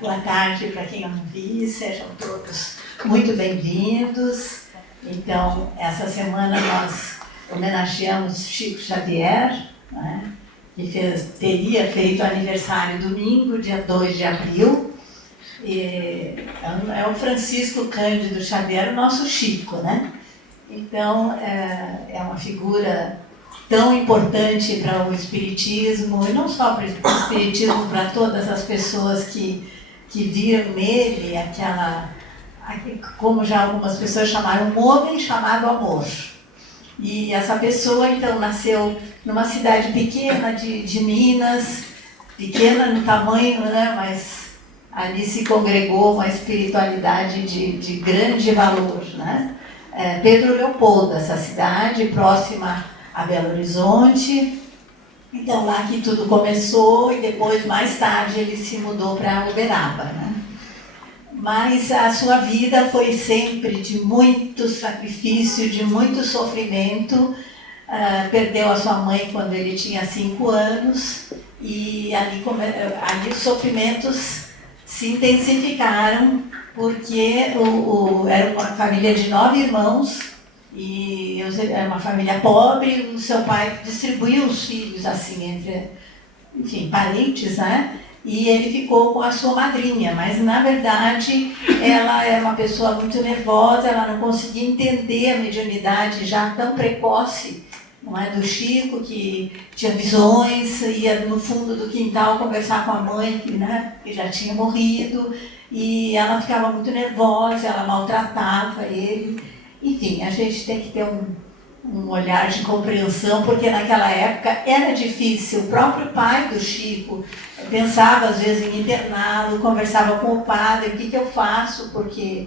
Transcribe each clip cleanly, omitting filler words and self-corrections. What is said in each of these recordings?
Boa tarde para quem não vi, sejam todos muito bem-vindos. Então, essa semana nós homenageamos Chico Xavier, né, que teria feito aniversário domingo, dia 2 de abril. E é o Francisco Cândido Xavier, o nosso Chico, né? Então, é uma figura tão importante para o espiritismo, e não só para o espiritismo, para todas as pessoas que viram nele como já algumas pessoas chamaram, um homem chamado amor. E essa pessoa, então, nasceu numa cidade pequena de Minas, pequena no tamanho, né, mas ali se congregou uma espiritualidade de grande valor, né? Pedro Leopoldo, essa cidade, próxima a Belo Horizonte. Então, lá que tudo começou, e depois, mais tarde, ele se mudou para Uberaba, né? Mas a sua vida foi sempre de muito sacrifício, de muito sofrimento. Perdeu a sua mãe quando ele tinha 5 anos, e ali os sofrimentos se intensificaram, porque era uma família de 9 irmãos, e era uma família pobre. O seu pai distribuiu os filhos assim entre, enfim, parentes, né? E ele ficou com a sua madrinha, mas na verdade ela era uma pessoa muito nervosa, ela não conseguia entender a mediunidade já tão precoce, não é, do Chico, que tinha visões, ia no fundo do quintal conversar com a mãe, né, que já tinha morrido, e ela ficava muito nervosa, ela maltratava ele. Enfim, a gente tem que ter um olhar de compreensão, porque naquela época era difícil. O próprio pai do Chico pensava às vezes em interná-lo, conversava com o padre, o que eu faço, porque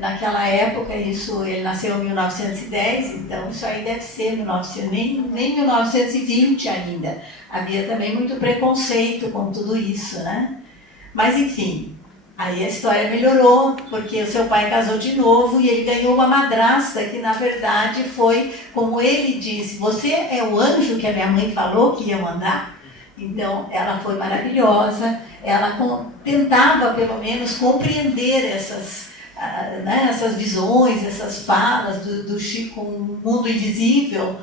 naquela época, ele nasceu em 1910, então isso aí deve ser nem 1920 ainda. Havia também muito preconceito com tudo isso, né? Mas enfim, aí a história melhorou, porque o seu pai casou de novo e ele ganhou uma madrasta que, na verdade, foi, como ele disse, você é o anjo que a minha mãe falou que ia mandar? Então, ela foi maravilhosa, ela tentava, pelo menos, compreender essas visões, essas falas do Chico, um mundo invisível,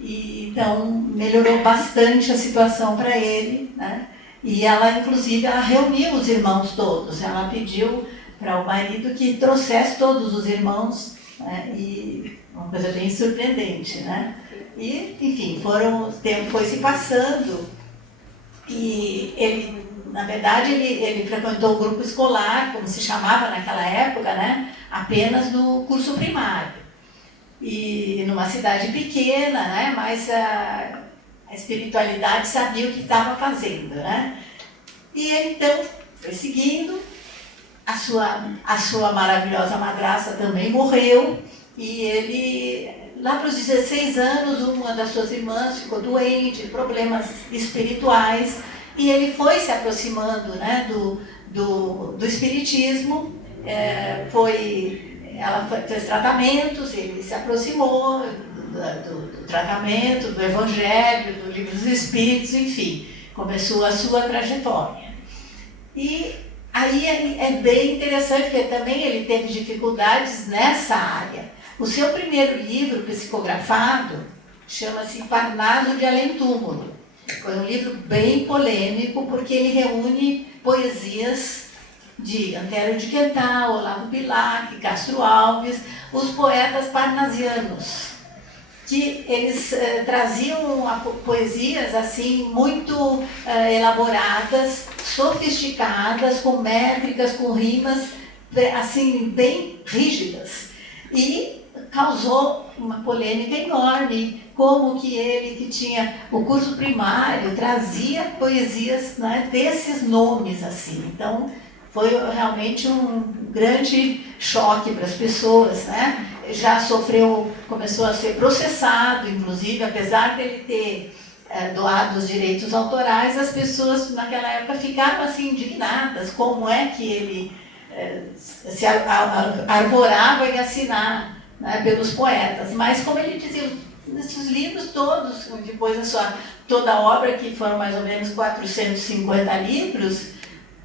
e então melhorou bastante a situação para ele, né? E ela, inclusive, reuniu os irmãos todos. Ela pediu para o marido que trouxesse todos os irmãos, né? E uma coisa bem surpreendente, né? E, enfim, o tempo foi se passando, e ele, na verdade, ele frequentou o grupo escolar, como se chamava naquela época, né? Apenas no curso primário. E numa cidade pequena, né? Mas a espiritualidade sabia o que estava fazendo, né? E ele, então, foi seguindo. A sua maravilhosa madrasta também morreu, e ele, lá para os 16 anos, uma das suas irmãs ficou doente, problemas espirituais, e ele foi se aproximando, né, do espiritismo. Ela fez tratamentos, ele se aproximou do tratamento, do Evangelho, do Livro dos Espíritos, enfim, começou a sua trajetória. E aí é bem interessante, porque também ele teve dificuldades nessa área. O seu primeiro livro psicografado chama-se Parnaso de Além-Túmulo. Foi um livro bem polêmico, porque ele reúne poesias de Antero de Quental, Olavo Bilac, Castro Alves, os poetas parnasianos, que eles traziam poesias assim muito elaboradas, sofisticadas, com métricas, com rimas assim bem rígidas, e causou uma polêmica enorme, como que ele, que tinha o curso primário, trazia poesias, né, desses nomes assim. Então foi realmente um grande choque para as pessoas, né? Já começou a ser processado, inclusive, apesar de ele ter doado os direitos autorais, as pessoas naquela época ficaram assim indignadas, como é que ele se arvorava em assinar, né, pelos poetas. Mas, como ele dizia, nesses livros todos, depois toda a obra, que foram mais ou menos 450 livros,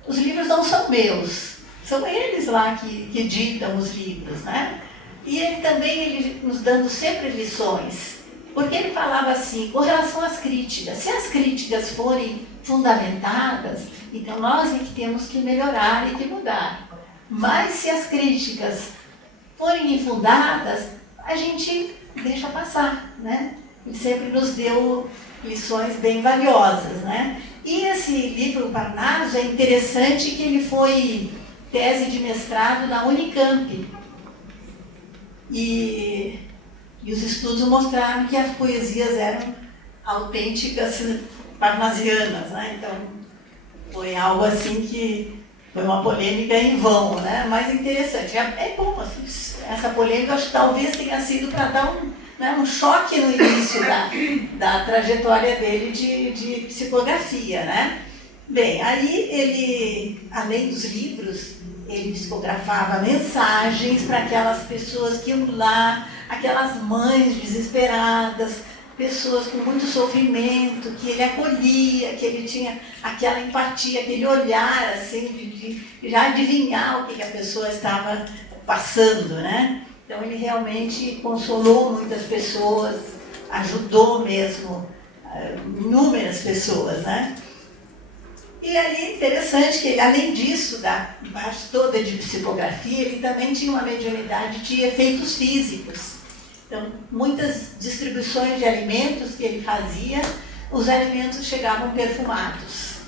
os livros não são meus, são eles lá que ditam os livros, né? E ele também nos dando sempre lições, porque ele falava assim, com relação às críticas, se as críticas forem fundamentadas, então nós é que temos que melhorar e que mudar. Mas se as críticas forem infundadas, a gente deixa passar, né? Ele sempre nos deu lições bem valiosas, né? E esse livro, o Parnaso, é interessante que ele foi tese de mestrado na Unicamp. E os estudos mostraram que as poesias eram autênticas parnasianas, né? Então, foi algo assim que foi uma polêmica em vão, né? Mas interessante. É bom, assim, essa polêmica, acho que talvez tenha sido para dar um choque no início da trajetória dele de psicografia, né? Bem, aí ele, além dos livros, ele psicografava mensagens para aquelas pessoas que iam lá, aquelas mães desesperadas, pessoas com muito sofrimento, que ele acolhia, que ele tinha aquela empatia, aquele olhar assim, de já adivinhar o que a pessoa estava passando, né? Então ele realmente consolou muitas pessoas, ajudou mesmo inúmeras pessoas, né? E aí é interessante que ele, além disso, da parte toda de psicografia, ele também tinha uma mediunidade de efeitos físicos. Então, muitas distribuições de alimentos que ele fazia, os alimentos chegavam perfumados,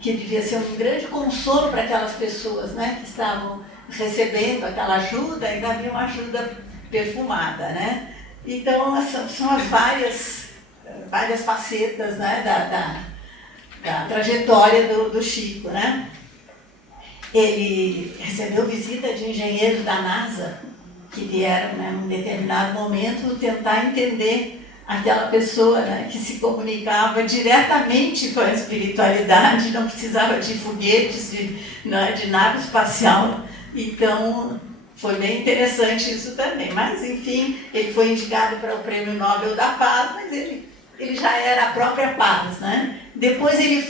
que devia ser um grande consolo para aquelas pessoas, né, que estavam recebendo aquela ajuda e havia uma ajuda perfumada, né? Então, são as várias facetas, né, da trajetória do Chico, né? Ele recebeu visita de engenheiros da NASA que vieram, né, num determinado momento tentar entender aquela pessoa, né, que se comunicava diretamente com a espiritualidade, não precisava de foguetes, de nave espacial. Então, foi bem interessante isso também. Mas, enfim, ele foi indicado para o Prêmio Nobel da Paz, mas ele já era a própria paz, né? Depois ele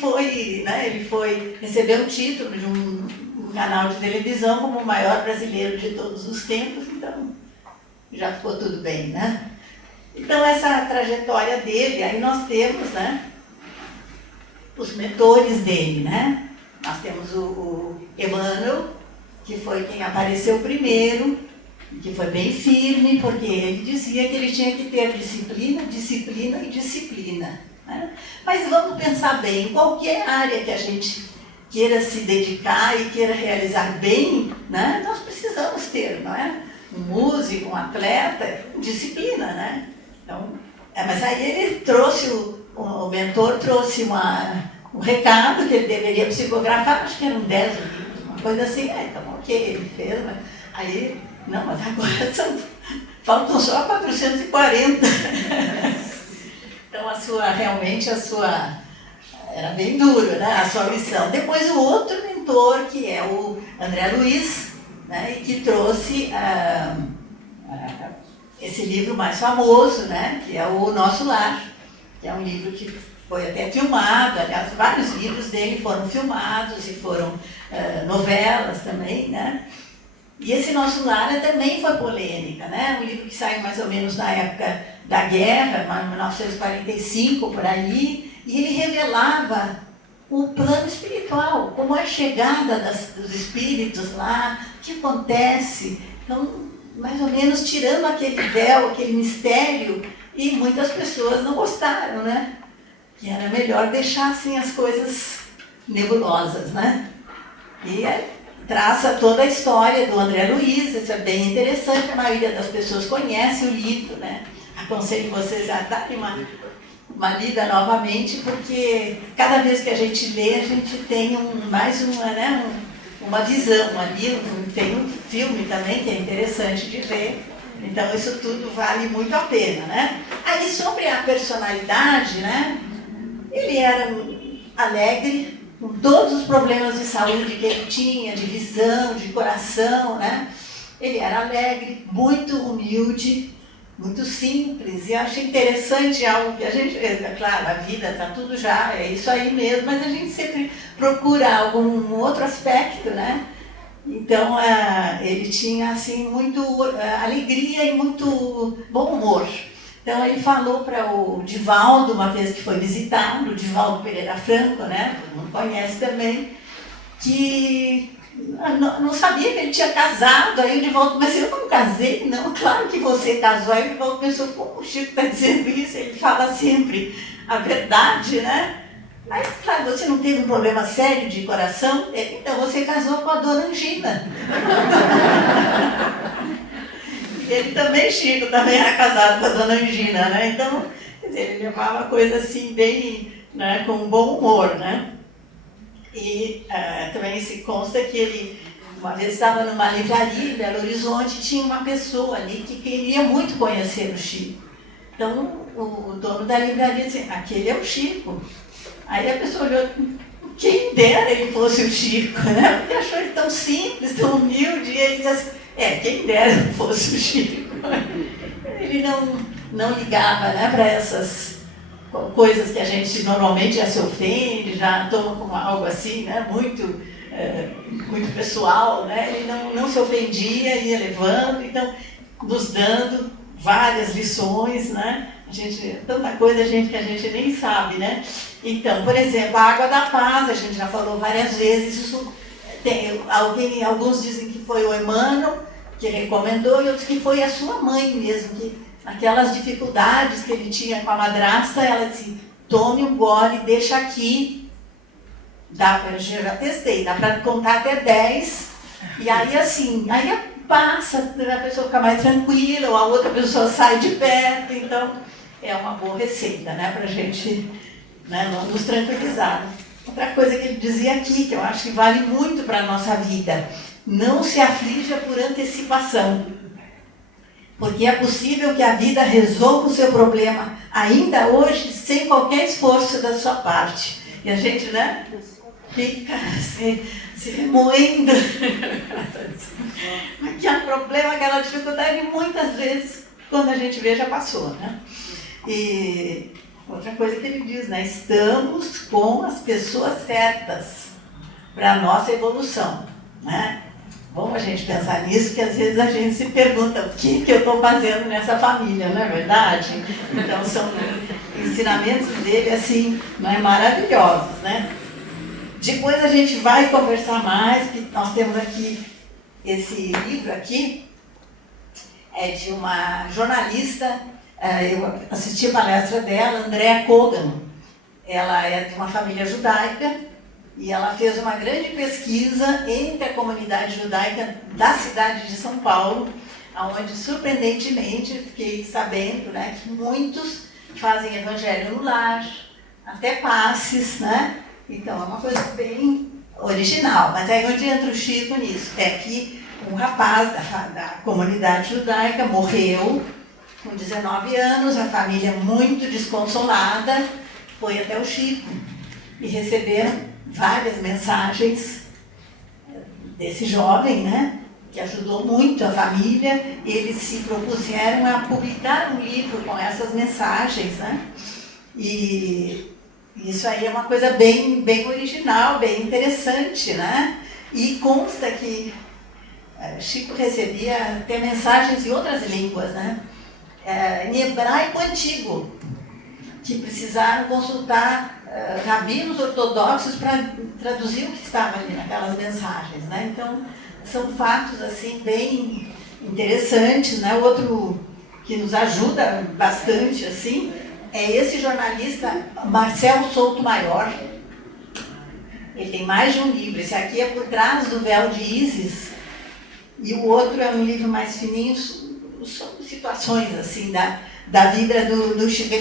recebeu o título de um canal de televisão como o maior brasileiro de todos os tempos, então já ficou tudo bem, né? Então essa trajetória dele, aí nós temos, né, os mentores dele, né? Nós temos o Emmanuel, que foi quem apareceu primeiro, que foi bem firme, porque ele dizia que ele tinha que ter disciplina, disciplina e disciplina, né? Mas vamos pensar bem, em qualquer área que a gente queira se dedicar e queira realizar bem, né, nós precisamos ter, não é? Um músico, um atleta, disciplina, né? Então, mas aí ele trouxe, o mentor trouxe um recado que ele deveria psicografar, acho que eram 10 livros, uma coisa assim, então ok, ele fez, mas aí, não, mas agora faltam só 440. Então realmente a sua era bem duro, né, a sua missão. Depois o outro mentor, que é o André Luiz, né, e que trouxe esse livro mais famoso, né, que é o Nosso Lar, que é um livro que foi até filmado, aliás, vários livros dele foram filmados e foram novelas também, né? E esse Nosso Lar também foi polêmica, né? Um livro que saiu mais ou menos na época da guerra, em 1945, por aí, e ele revelava o plano espiritual, como é a chegada dos espíritos lá, o que acontece. Então, mais ou menos tirando aquele véu, aquele mistério, e muitas pessoas não gostaram, né? Que era melhor deixar assim as coisas nebulosas, né? E traça toda a história do André Luiz, isso é bem interessante, a maioria das pessoas conhece o livro, né? Aconselho vocês a darem uma lida novamente, porque cada vez que a gente lê, a gente tem uma visão ali, tem um filme também que é interessante de ver, então isso tudo vale muito a pena, né? Aí sobre a personalidade, né? Ele era alegre, com todos os problemas de saúde que ele tinha, de visão, de coração, né? Ele era alegre, muito humilde, muito simples, e eu achei interessante algo que a gente, é claro, a vida está tudo já, é isso aí mesmo, mas a gente sempre procura algum outro aspecto, né? Então, ele tinha, assim, muito alegria e muito bom humor. Então, ele falou para o Divaldo, uma vez que foi visitá-lo, o Divaldo Pereira Franco, né? Todo mundo conhece também, que não sabia que ele tinha casado. Aí o Divaldo, mas eu não casei? Não, claro que você casou. Aí o Divaldo pensou, como o Chico está dizendo isso? Ele fala sempre a verdade, né? Mas, claro, você não teve um problema sério de coração? Então você casou com a dona Angina. Ele também, Chico, também era casado com a dona Angina, né? Então, quer dizer, ele levava a coisa assim bem, né, com bom humor, né? E também se consta que ele, uma vez estava numa livraria em Belo Horizonte, tinha uma pessoa ali que queria muito conhecer o Chico. Então, o dono da livraria disse, aquele é o Chico. Aí a pessoa olhou, quem dera ele fosse o Chico, né? Porque achou ele tão simples, tão humilde, e ele disse assim, quem dera ele fosse o Chico. Ele não ligava, né, para essas coisas que a gente normalmente já se ofende, já toma como algo assim, né, muito pessoal, né? Ele não se ofendia, ia levando, então nos dando várias lições, né? Tanta coisa que a gente nem sabe, né? Então, por exemplo, a água da paz, a gente já falou várias vezes, isso alguns dizem que foi o Emmanuel que recomendou, e outros que foi a sua mãe mesmo, que aquelas dificuldades que ele tinha com a madrasta, ela disse, tome um gole, deixa aqui, eu já testei, dá para contar até 10, e aí assim, aí passa, a pessoa fica mais tranquila, ou a outra pessoa sai de perto, então é uma boa receita, né, para a gente, né, nos tranquilizar. Outra coisa que ele dizia aqui, que eu acho que vale muito para a nossa vida, não se aflija por antecipação, porque é possível que a vida resolva o seu problema ainda hoje, sem qualquer esforço da sua parte. E a gente, né, fica se remoendo. Aquele problema, aquela dificuldade, muitas vezes, quando a gente vê, já passou, né? E outra coisa que ele diz, né? Estamos com as pessoas certas para a nossa evolução, né? Bom a gente pensar nisso, que às vezes a gente se pergunta o que eu estou fazendo nessa família, não é verdade? Então são ensinamentos dele assim, né, maravilhosos, né? Depois a gente vai conversar mais, que nós temos aqui esse livro aqui, é de uma jornalista, eu assisti a palestra dela, Andrea Kogan. Ela é de uma família judaica, e ela fez uma grande pesquisa entre a comunidade judaica da cidade de São Paulo, onde, surpreendentemente, fiquei sabendo, né, que muitos fazem evangelho no lar, até passes, né? Então, é uma coisa bem original. Mas aí onde entra o Chico nisso? É que um rapaz da comunidade judaica morreu com 19 anos, a família muito desconsolada, foi até o Chico e receberam várias mensagens desse jovem, né, que ajudou muito a família. Eles se propuseram a publicar um livro com essas mensagens, né, e isso aí é uma coisa bem original, bem interessante, né, e consta que Chico recebia até mensagens em outras línguas, né, em hebraico antigo, que precisaram consultar rabinos ortodoxos para traduzir o que estava ali naquelas mensagens, né? Então, são fatos assim bem interessantes, né? Outro que nos ajuda bastante assim é esse jornalista Marcelo Souto Maior. Ele tem mais de um livro. Esse aqui é Por Trás do Véu de Ísis, e o outro é um livro mais fininho sobre situações assim da vida do Chico.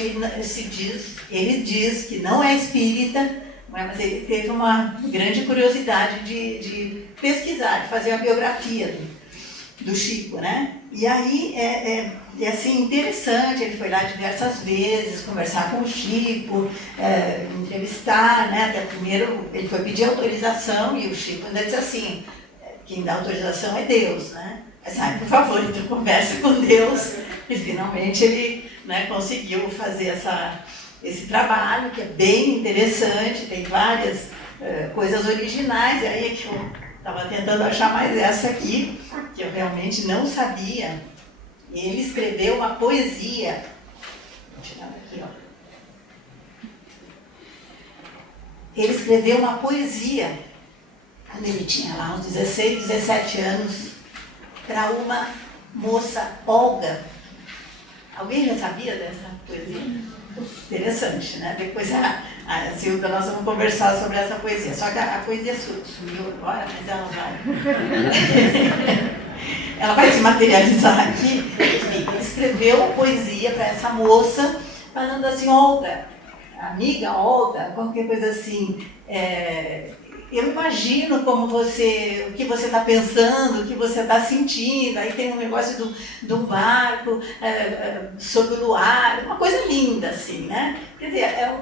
Ele diz que não é espírita, mas ele teve uma grande curiosidade de pesquisar, de fazer uma biografia do Chico, né? E aí é assim, interessante, ele foi lá diversas vezes conversar com o Chico, entrevistar, né? Até primeiro ele foi pedir autorização e o Chico ainda disse assim, quem dá autorização é Deus, né? Mas, por favor, então converse com Deus. E finalmente ele, né, conseguiu fazer esse trabalho, que é bem interessante, tem várias coisas originais. E aí é que eu estava tentando achar mais essa aqui, que eu realmente não sabia. Ele escreveu uma poesia. Vou tirar daqui, ó. Ele escreveu uma poesia quando ele tinha lá uns 16, 17 anos, para uma moça, Olga. Alguém já sabia dessa poesia? Interessante, né? Depois a Silvia, nós vamos conversar sobre essa poesia. Só que a poesia sumiu agora, mas ela vai... ela vai se materializar aqui. Enfim, ele escreveu uma poesia para essa moça, falando assim: Olga, amiga Olga, qualquer coisa assim, eu imagino como você, o que você está pensando, o que você está sentindo. Aí tem um negócio do barco sob o luar, uma coisa linda, assim, né? Quer dizer, é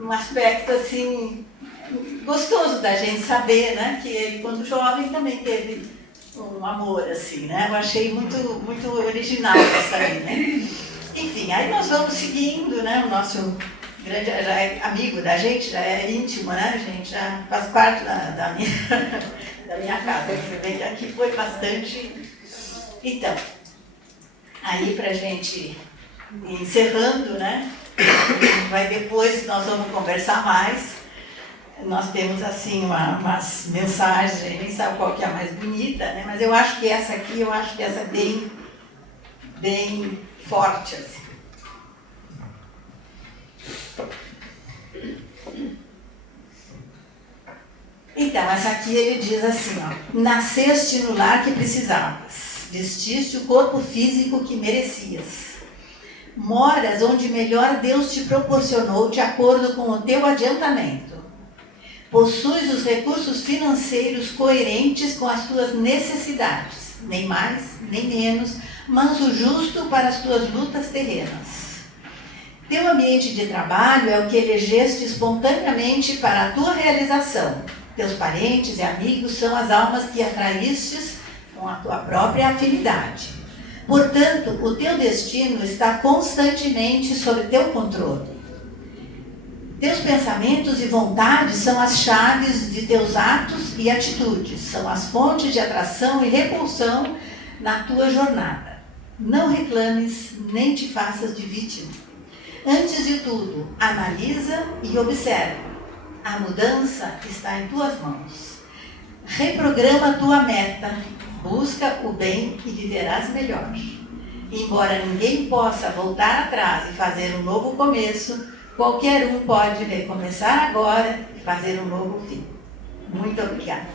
um aspecto, assim, gostoso da gente saber, né? Que ele, quando jovem, também teve um amor, assim, né? Eu achei muito, muito original essa aí, né? Enfim, aí nós vamos seguindo, né? O nosso grande, já é amigo da gente, já é íntimo, né, gente? Já faz parte da minha casa. Você vê que aqui foi bastante. Então, aí pra gente ir encerrando, né? Vai depois, nós vamos conversar mais. Nós temos, assim, umas mensagens, a gente nem sabe qual que é a mais bonita, né? Mas eu acho que essa aqui, é bem, bem forte, assim. Então, essa aqui ele diz assim, ó: nasceste no lar que precisavas, vestiste o corpo físico que merecias. Moras onde melhor Deus te proporcionou de acordo com o teu adiantamento. Possuis os recursos financeiros coerentes com as tuas necessidades, nem mais, nem menos, mas o justo para as tuas lutas terrenas. Teu ambiente de trabalho é o que elegeste espontaneamente para a tua realização. Teus parentes e amigos são as almas que atraístes com a tua própria afinidade. Portanto, o teu destino está constantemente sob teu controle. Teus pensamentos e vontades são as chaves de teus atos e atitudes, são as fontes de atração e repulsão na tua jornada. Não reclames, nem te faças de vítima. Antes de tudo, analisa e observa. A mudança está em tuas mãos. Reprograma tua meta, busca o bem e viverás melhor. Embora ninguém possa voltar atrás e fazer um novo começo, qualquer um pode recomeçar agora e fazer um novo fim. Muito obrigada.